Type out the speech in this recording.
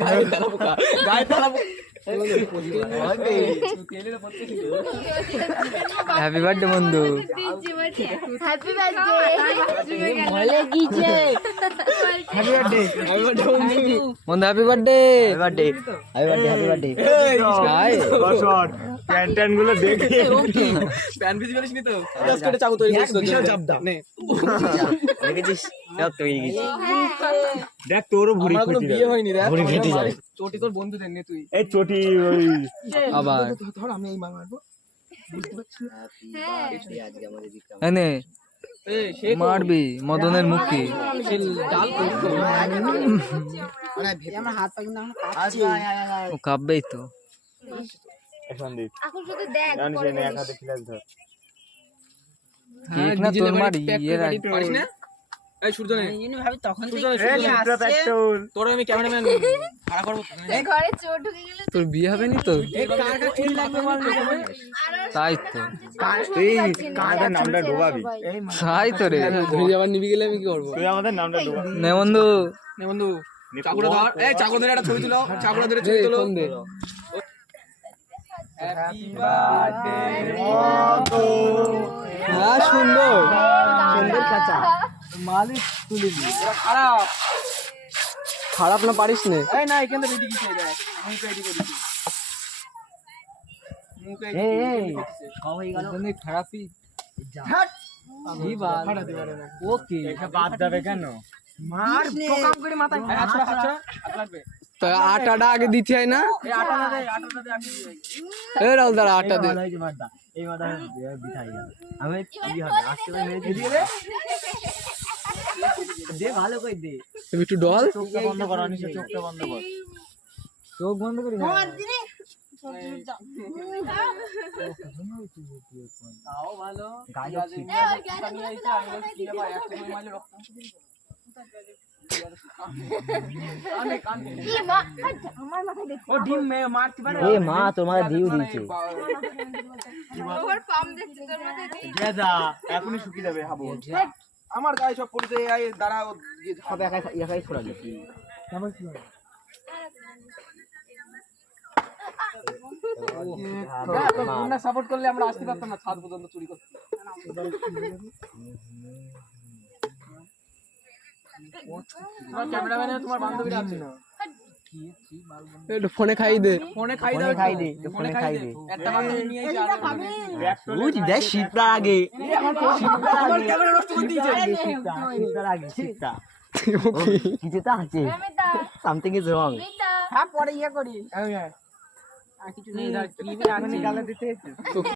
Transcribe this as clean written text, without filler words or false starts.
গায়ে তালা পোকা হ্যাপি বার্থডে বন্ধু। হ্যাপি বার্থডে বলে গিয়েছে। হ্যাপি বার্থডে বন্ধু happy birthday. Happy birthday happy birthday pan tan গুলো দেখে প্যান ভিজি করিস নি তো জাস্ট কেটে চাকু তৈরি করিস বিশাল চাপদা নে দেখেছিস রক্ত হয়ে গেছে দেখ তোরও ভুঁড়ি আমার কোনো ফুটে বিয়ে হয়নি রে ভুঁড়ি ফেটে যাবে চটি তোর বন্ধুদের নে তুই এই চটি ওই আবার ধর আমি এই মারবো এনে এই সে মারবি মদনের মুখে। ডাল করব আমার হাত পা কিন্তু এখন ও কাঁপবেই তো। এখন দেখ এখন শুধু দেখ জানিস পরে না এক বলিস। হাতে খিলাস ধর কেক না তোর মারি ইয়ে পারিস না এই সূর্য নে ভাবি তখন সূর্য এই চিত্র পেট্রোল তোর আমি ক্যামেরাম্যান ভাড়া করব এই ঘরে চোর ঢুকে গেলে তোর বিয়ে হবে নি তো? এই কারটা চুরি লাগবে বল তাই তো এই কাঁটার নামটা ডোবাবি তাই তো রে। ভিজে আবার নিবি গেলে আমি কি করব তুই আমাদের নামটা ডোবাবি নে বন্ধু নে বন্ধু চাকুটা ধর এই চাকু ধরে একটা ছবি তুলো চাকুটা ধরে ছবি তুলো হ্যাপি বার্থডে হ্যাঁ সুন্দর সুন্দর কাঁচা মালিক তুলে দি। খারাপ খারাপ না পারিস নে। এই না এখানে রেডি কিছু দেখ মুখ রেডি করে দিছি মুখ রেডি সব হয়ে গেল বন্ধু খারাপই হাট কি বাল ফাটাতে পারে না ওকে এটা বাদ যাবে কেন মার প্রোগ্রাম করে মাথায় আচ্ছা আচ্ছা হাত লাগবে তো আটাটা আগে দিতে হয় না? এই আটাটা দে আগে দিয়ে এ রাহুল দাঁড়া আটা দে। এই মাথা বিঠাই গেল আমি কি হবে আজকে মেরে দিয়ে দে দে ভালো করে দে তুমি একটু ডল চোখটা বন্ধ কর অনিশা চোখটা বন্ধ কর চোখ বন্ধ করি তাও ভালো গায়ে আমি এইটা আমি বলছি কি ব্যাপার এক সময় মাইলে রক্ত কানে কানে কি মা আমার মাথায় দেখ ও ডিম মারতে পারে এ মা তোমার দিউ দিয়েছে ওর পাম দেখতে তোর মাথায় দেখ যা যা এখনই শুকিয়ে যাবে হাবো আমার গায়ে সব পড়ছে এই দাঁড়া সব একাই একাই ছড়াবে তোমরা সাপোর্ট করলে আমরা আসতে পারতাম না ছাদ পর্যন্ত চুরি করতে তোমার ক্যামেরাম্যানে তোমার বান্ধবীরা আছে না একটু ফোনে খাই দে। ফোনে খাই দাও খাই দে ফোনে খাই দে একটা বান্ধবী নিয়ে এসে বুঝ দেখ শীতটা আগে আমার ক্যামেরা নষ্ট করে দিয়েছে শীতটার আগে শীতটা কিছু তো আছে আমি দা সামথিং ইজ রং মিতা হ্যাঁ পরে ইয়ে করি আর কিছু নেই কি আছে গালে দিতে